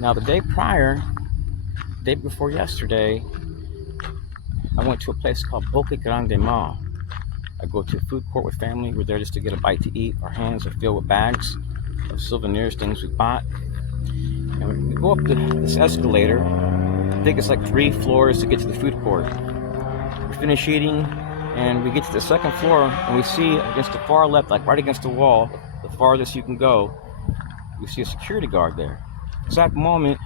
Now, the day prior, day before yesterday, I went to a place called Boca Grande Mall. I go to a food court with family. We're there just to get a bite to eat. Our hands are filled with bags of souvenirs, things we bought. And we go up this escalator. I think it's like 3 floors to get to the food court. We finish eating, and we get to the second floor, and we see against the far left, like right against the wall, the farthest you can go, we see a security guard there. Exact moment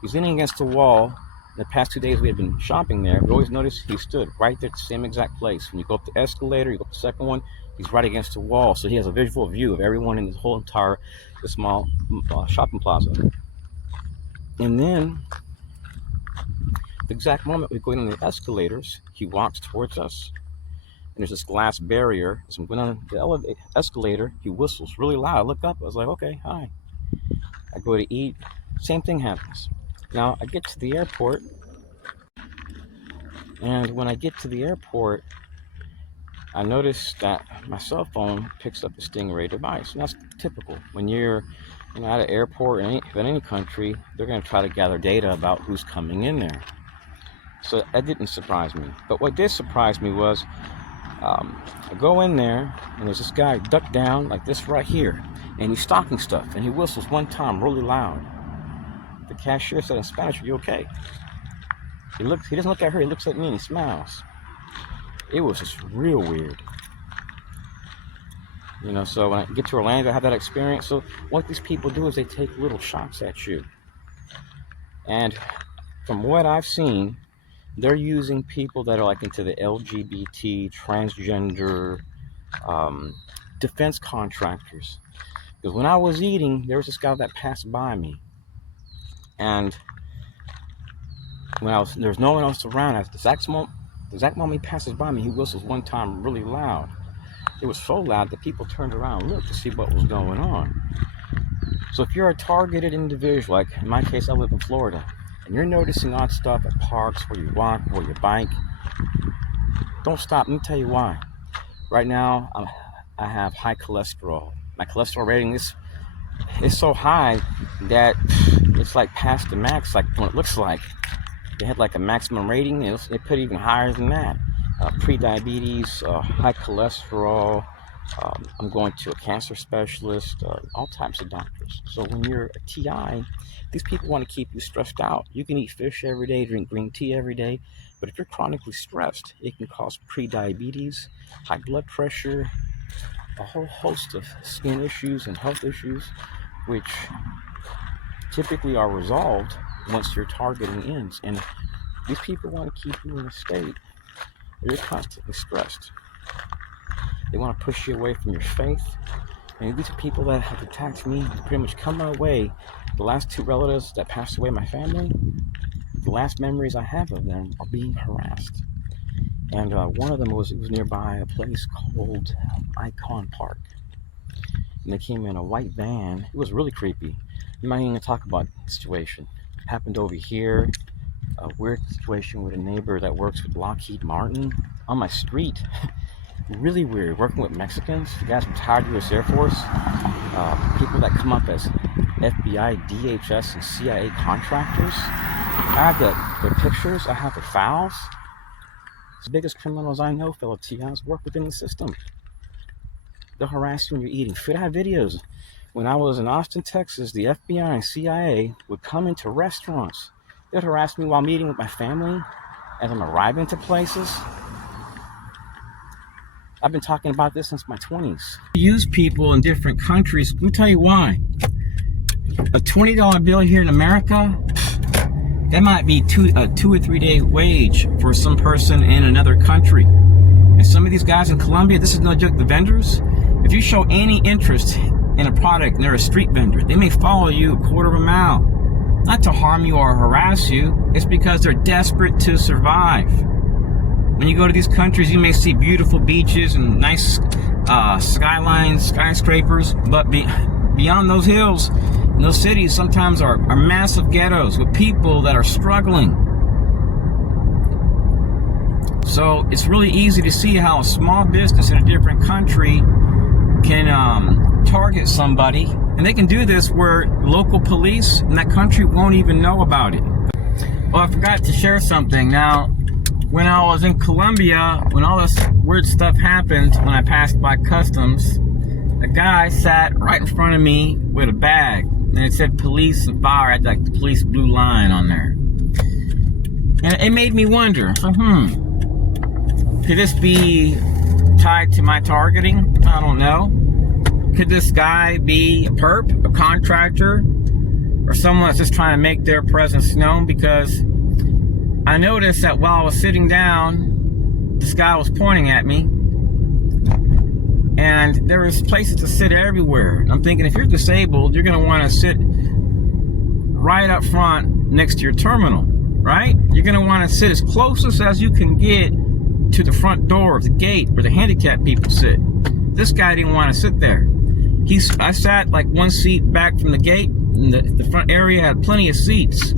he's leaning against the wall. The past 2 days we had been shopping there. We always noticed he stood right there at the same exact place. When you go up the escalator, you go up the second one, he's right against the wall. So he has a visual view of everyone in this whole entire small shopping plaza. And then, the exact moment we go in the escalators, he walks towards us. And there's this glass barrier. As I'm going on the escalator, he whistles really loud. I look up, I was like, okay, hi. I go to eat, same thing happens. Now, I get to the airport, and when I get to the airport, I notice that my cell phone picks up the Stingray device. And that's typical. When you're at an airport in any country, they're going to try to gather data about who's coming in there. So that didn't surprise me. But what did surprise me was, I go in there, and there's this guy ducked down like this right here, and he's stocking stuff, and he whistles one time really loud. The cashier said in Spanish, "Are you okay?" He doesn't look at her, he looks at me and he smiles. It was just real weird. So when I get to Orlando, I have that experience. So what these people do is they take little shots at you. And from what I've seen, they're using people that are like into the LGBT, transgender, defense contractors. Because when I was eating, there was this guy that passed by me. And when there was no one else around, at the exact moment he passes by me, he whistles one time really loud. It was so loud that people turned around and looked to see what was going on. So if you're a targeted individual, like in my case, I live in Florida, and you're noticing odd stuff at parks, where you walk, where you bike, don't stop. Let me tell you why. Right now, I have high cholesterol. My cholesterol rating is so high that it's like past the max, like what it looks like. They had like a maximum rating. They put even higher than that. Pre-diabetes, high cholesterol. I'm going to a cancer specialist, all types of doctors. So when you're a TI, these people want to keep you stressed out. You can eat fish every day, drink green tea every day, but if you're chronically stressed, it can cause pre-diabetes, high blood pressure, a whole host of skin issues and health issues, which typically are resolved once your targeting ends. And these people want to keep you in a state where you're constantly stressed. They want to push you away from your faith. And these are people that have attacked me, pretty much come my way. The last 2 relatives that passed away in my family, the last memories I have of them are being harassed. And one of them was nearby a place called Icon Park. And they came in a white van. It was really creepy. I'm not even going to talk about the situation. It happened over here. A weird situation with a neighbor that works with Lockheed Martin on my street. Really weird. Working with Mexicans, the guys from retired U.S. Air Force, people that come up as FBI, DHS, and CIA contractors. I have their pictures. I have their files. The biggest criminals I know, fellow TIs, work within the system. They'll harass you when you're eating food. I have videos. When I was in Austin, Texas, the FBI and CIA would come into restaurants. They'd harass me while meeting with my family as I'm arriving to places. I've been talking about this since my 20s. Use people in different countries. Let me tell you why. A $20 bill here in America, that might be a 2 or 3 day wage for some person in another country. And some of these guys in Colombia, this is no joke, the vendors, if you show any interest in a product and they're a street vendor, they may follow you a quarter of a mile. Not to harm you or harass you, it's because they're desperate to survive. When you go to these countries, you may see beautiful beaches and nice skylines, skyscrapers, but beyond those hills, in those cities sometimes are massive ghettos with people that are struggling. So it's really easy to see how a small business in a different country can target somebody And they can do this where local police in that country won't even know about it. Well, I forgot to share something. Now, when I was in Colombia, when all this weird stuff happened, when I passed by customs, a guy sat right in front of me with a bag, and it said police and fire, had like the police blue line on there. And it made me wonder, so, could this be tied to my targeting? I don't know. Could this guy be a perp, a contractor, or someone that's just trying to make their presence known? Because I noticed that while I was sitting down, this guy was pointing at me, and there was places to sit everywhere. And I'm thinking, if you're disabled, you're going to want to sit right up front next to your terminal, right? You're going to want to sit as closest as you can get to the front door of the gate where the handicapped people sit. This guy didn't want to sit there. I sat like one seat back from the gate, and the front area had plenty of seats.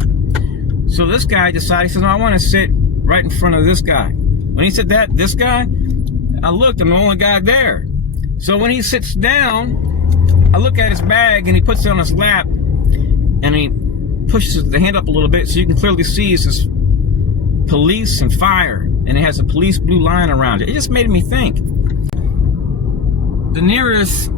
So this guy decided, he said, no, I want to sit right in front of this guy. When he said that, this guy, I looked, I'm the only guy there. So when he sits down, I look at his bag, and he puts it on his lap, and he pushes the hand up a little bit so you can clearly see it says police and fire, and it has a police blue line around it. It just made me think. The nearest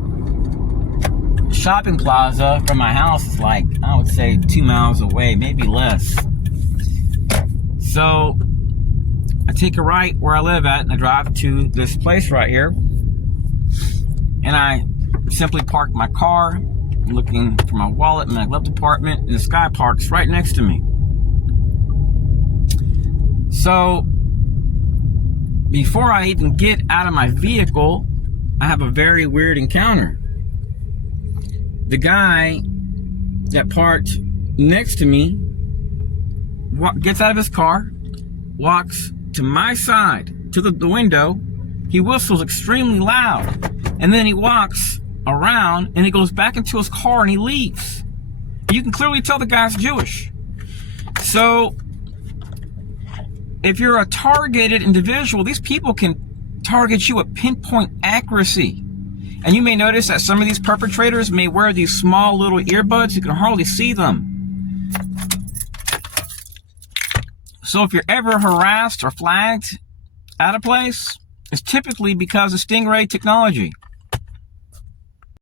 shopping plaza from my house is like, I would say 2 miles away, maybe less. So I take a right where I live at, and I drive to this place right here, and I simply park my car, looking for my wallet in my glove compartment, and this guy parks right next to me. So before I even get out of my vehicle, I have a very weird encounter. The guy that parked next to me gets out of his car, walks to my side, to the window. He whistles extremely loud, and then he walks around, and he goes back into his car, and he leaves. You can clearly tell the guy's Jewish. So if you're a targeted individual, these people can target you at pinpoint accuracy. And you may notice that some of these perpetrators may wear these small little earbuds. You can hardly see them. So if you're ever harassed or flagged at a place, it's typically because of Stingray technology.